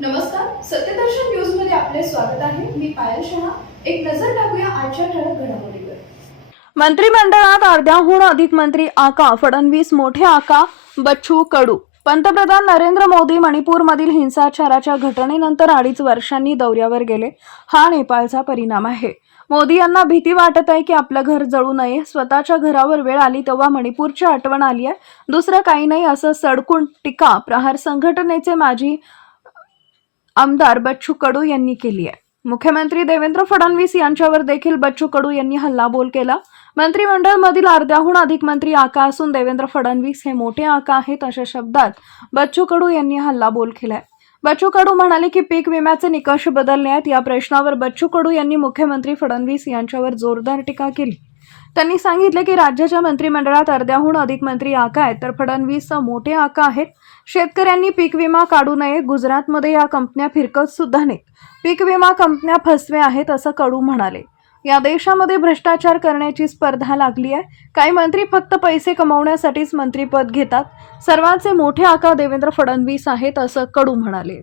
नमस्कार सत्यदर्शन न्यूजमध्ये आपले स्वागत आहे. मी पायल शहा. एक नजर टाकूया आजच्या ठळक घडामोडीवर. मंत्रिमंडळात अर्ध्याहून अधिक मंत्री आका फडणवीस मोठे आका बच्चू कडू. पंतप्रधान नरेंद्र मोदी मणिपूरमधील हिंसाचाराच्या घटनेनंतर अडीच वर्षांनी दौऱ्यावर गेले. हा नेपाळचा परिणाम आहे. मोदी यांना भीती वाटत आहे की आपलं घर जळू नये. स्वतःच्या घरावर वेळ आली तेव्हा मणिपूरची आठवण आली आहे. दुसरं काही नाही असं सडकून टीका. प्रहार संघटनेचे माजी आमदार बच्चू कडू यांनी केली आहे. मुख्यमंत्री देवेंद्र फडणवीस यांच्यावर देखील बच्चू कडू यांनी हल्लाबोल केला. मंत्रिमंडळमधील अर्ध्याहून अधिक मंत्री आका असून देवेंद्र फडणवीस हे मोठे आका आहेत अशा शब्दात बच्चू कडू यांनी हल्लाबोल केलाय. बच्चू कडू म्हणाले की पीक विम्याचे निकष बदलले आहेत. या प्रश्नावर बच्चू कडू यांनी मुख्यमंत्री फडणवीस यांच्यावर जोरदार टीका केली. त्यांनी सांगितले की राज्याच्या मंत्रिमंडळात अर्ध्याहून अधिक मंत्री आका आहेत तर फडणवीस मोठे आका आहेत. शेतकऱ्यांनी पीक विमा काढू नये गुजरातमध्ये या कंपन्या फिरकत सुद्धा नाहीत. पीक विमा कंपन्या फसवे आहेत असं कडू म्हणाले. या देशामध्ये भ्रष्टाचार करण्याची स्पर्धा लागली आहे. काही मंत्री फक्त पैसे कमवण्यासाठीच मंत्रीपद घेतात. सर्वांचे मोठे आका देवेंद्र फडणवीस आहेत असं कडू म्हणाले.